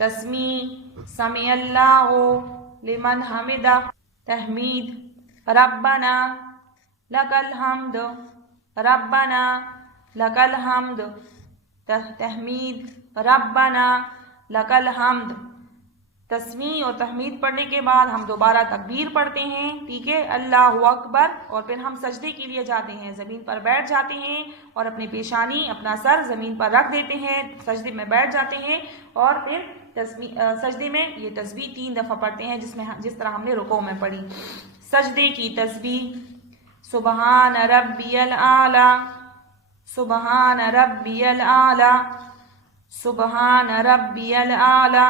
تسمی سمی اللہ لمن حمدہ تحمید ربنا لک الحمد ربنا لک الحمد تحمید ربنا لک الحمد۔ تسمیع اور تحمید پڑھنے کے بعد ہم دوبارہ تکبیر پڑھتے ہیں، ٹھیک ہے، اللہ اکبر، اور پھر ہم سجدے کے لیے جاتے ہیں، زمین پر بیٹھ جاتے ہیں اور اپنی پیشانی اپنا سر زمین پر رکھ دیتے ہیں، سجدے میں بیٹھ جاتے ہیں اور پھر سجدے میں یہ تسبیح 3 دفعہ پڑھتے ہیں جس طرح ہم نے رکوع میں پڑھی۔ سجدے کی تسبیح سبحان ربی الاعلی سبحان ربی الاعلی سبحان ربی الاعلی۔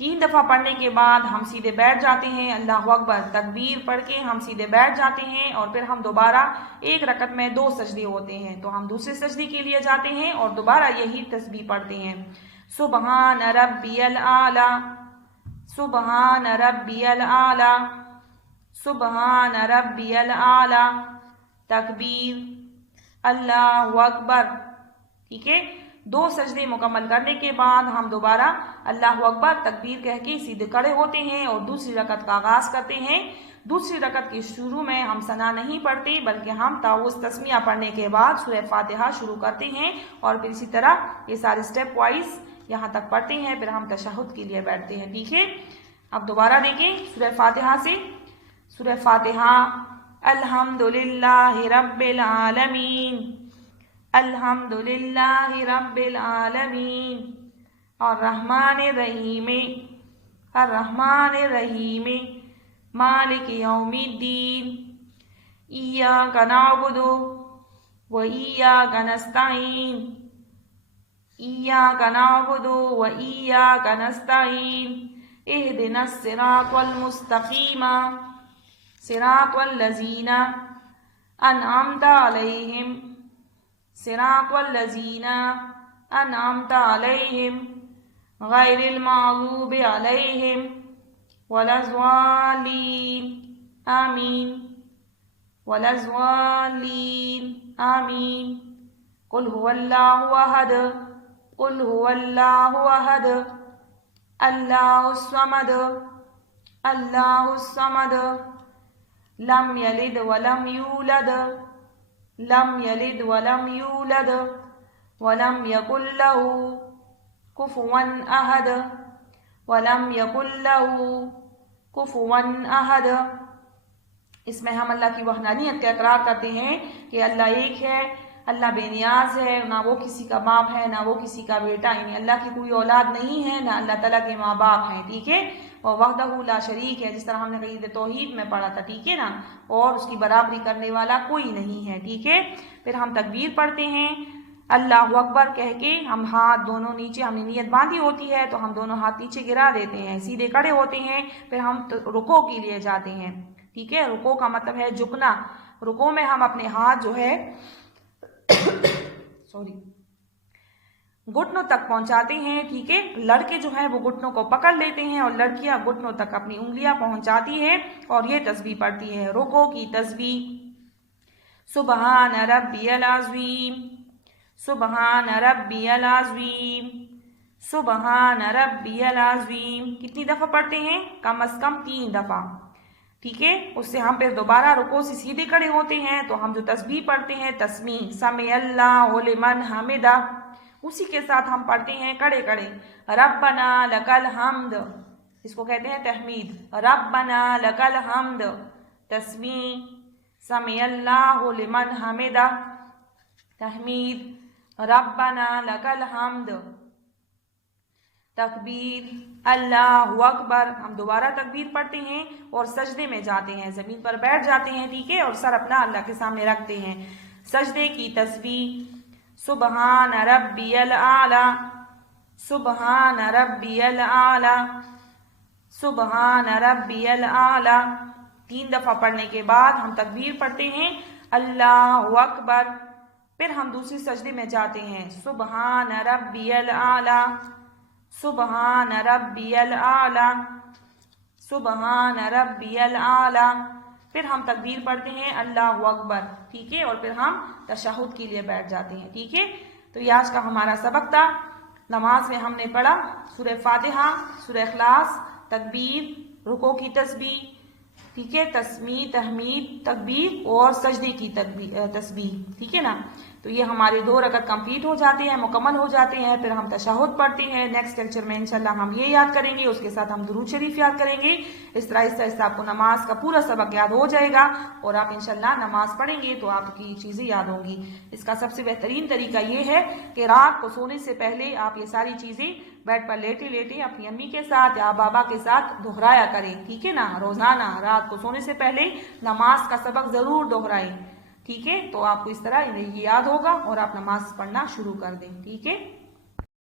3 دفعہ پڑھنے کے بعد ہم سیدھے بیٹھ جاتے ہیں، اللہ اکبر تکبیر پڑھ کے ہم سیدھے بیٹھ جاتے ہیں اور پھر ہم دوبارہ ایک رکعت میں 2 سجدے ہوتے ہیں، تو ہم دوسرے سجدے کے لیے جاتے ہیں اور دوبارہ یہی تسبیح پڑھتے ہیں، سبحان ربی الاعلی سبحان ربی الاعلی سبحان ربی الاعلی تکبیر اللہ اکبر، ٹھیک ہے۔ 2 سجدے مکمل کرنے کے بعد ہم دوبارہ اللہ اکبر تکبیر کہہ کے سیدھے کھڑے ہوتے ہیں اور دوسری رکعت کا آغاز کرتے ہیں۔ دوسری رکعت کی شروع میں ہم ثنا نہیں پڑھتے بلکہ ہم تعوذ تسمیہ پڑھنے کے بعد سورہ فاتحہ شروع کرتے ہیں اور پھر اسی طرح یہ سارے سٹیپ وائز یہاں تک پڑھتے ہیں، پھر ہم تشہد کے لیے بیٹھتے ہیں، ٹھیک ہے۔ اب دوبارہ دیکھیں سورہ فاتحہ سے، سورہ فاتحہ الحمدللہ رب العالمین الحمدللہ رب العالمین الرحمن الرحیم الرحمن الرحیم مالک یوم الدین ایاک نعبد و ایاک نستعین ایاک نعبد و ایاک نستعین اہدنا الصراط المستقیم صراط الذین انعمت علیہم صراط الذین انعمت علیہم غیر المغضوب علیہم ولا الضالین آمین ولا الضالین آمین قل هو اللہ احد قل هو اللہ احد اللہ الصمد اللہ الصمد لم یلد ولم یولد لم یلد ولم یولد ولم یکن له کفوا احد ولم یکن له کفوا احد۔ اس میں ہم اللہ کی وحدانیت کا اقرار کرتے ہیں کہ اللہ ایک ہے، اللہ بے نیاز ہے، نہ وہ کسی کا باپ ہے نہ وہ کسی کا بیٹا، یعنی اللہ کی کوئی اولاد نہیں ہے، نہ اللہ تعالیٰ کے ماں باپ ہیں، ٹھیک ہے۔ اور وحدہ لا شریک ہے، جس طرح ہم نے عقیدۃ توحید میں پڑھا تھا، ٹھیک ہے نا، اور اس کی برابری کرنے والا کوئی نہیں ہے، ٹھیک ہے۔ پھر ہم تکبیر پڑھتے ہیں اللہ اکبر کہہ کے، ہم ہاتھ دونوں نیچے، ہم نے نیت باندھی ہوتی ہے تو ہم دونوں ہاتھ نیچے گرا دیتے ہیں، سیدھے کھڑے ہوتے ہیں، پھر ہم رکوع کے لیے جاتے ہیں، ٹھیک ہے۔ رکوع کا مطلب ہے جھکنا، رکوع میں ہم اپنے ہاتھ جو ہے گھٹنوں تک پہنچاتے ہیں، ٹھیک ہے۔ لڑکے جو ہیں وہ گھٹنوں کو پکڑ لیتے ہیں اور لڑکیاں گھٹنوں تک اپنی انگلیاں پہنچاتی ہیں اور یہ تسبیح پڑھتی ہے، رکوع کی تسبیح سبحان ربی العظیم سبحان ربی العظیم سبحان ربی العظیم۔ کتنی دفعہ پڑھتے ہیں؟ کم از کم 3 دفعہ، ٹھیک ہے۔ اس سے ہم پھر دوبارہ رکوع سے سیدھے کھڑے ہوتے ہیں تو ہم جو تسبیح پڑھتے ہیں تسمیع سمع اللہ لمن حمدہ، اسی کے ساتھ ہم پڑھتے ہیں کھڑے کھڑے ربنا لک الحمد، اس کو کہتے ہیں تحمید، ربنا لک الحمد تسمیع سمع اللہ لمن حمدہ تحمید ربنا لک الحمد تکبیر اللہ اکبر۔ ہم دوبارہ تکبیر پڑھتے ہیں اور سجدے میں جاتے ہیں، زمین پر بیٹھ جاتے ہیں، ٹھیک ہے، اور سر اپنا اللہ کے سامنے رکھتے ہیں۔ سجدے کی تسبیح سبحان ربی الاعلی سبحان ربی الاعلی سبحان ربی الاعلی۔ 3 دفعہ پڑھنے کے بعد ہم تکبیر پڑھتے ہیں اللہ اکبر، پھر ہم دوسری سجدے میں جاتے ہیں سبحان ربی الاعلی سبحان ربی الاعلی سبحان ربی الاعلی، پھر ہم تکبیر پڑھتے ہیں اللہ اکبر، ٹھیک ہے، اور پھر ہم تشہد کے لیے بیٹھ جاتے ہیں، ٹھیک ہے۔ تو یہ آج کا ہمارا سبق تھا۔ نماز میں ہم نے پڑھا سورہ فاتحہ، سورہ اخلاص، تکبیر، رکوع کی تسبیح، ٹھیک ہے، تسمیع، تحمید، تکبیر اور سجدے کی تسبیح، ٹھیک ہے نا. تو یہ ہمارے 2 رکعت کمپلیٹ ہو جاتے ہیں، مکمل ہو جاتے ہیں. پھر ہم تشہد پڑھتے ہیں. نیکسٹ لیکچر میں انشاءاللہ ہم یہ یاد کریں گے، اس کے ساتھ ہم درود شریف یاد کریں گے. اس طرح آہستہ آہستہ آپ کو نماز کا پورا سبق یاد ہو جائے گا اور آپ انشاءاللہ نماز پڑھیں گے تو آپ کی چیزیں یاد ہوں گی. اس کا سب سے بہترین طریقہ یہ ہے کہ رات کو سونے سے پہلے آپ یہ ساری چیزیں بیڈ پر لیٹے لیٹے اپنی امی کے ساتھ یا بابا کے ساتھ دہرایا کریں، ٹھیک ہے نا. روزانہ رات کو سونے سے پہلے نماز کا سبق ضرور دہرائیں، ٹھیک ہے. تو آپ کو اس طرح یہ یاد ہوگا اور آپ نماز پڑھنا شروع کر دیں، ٹھیک ہے.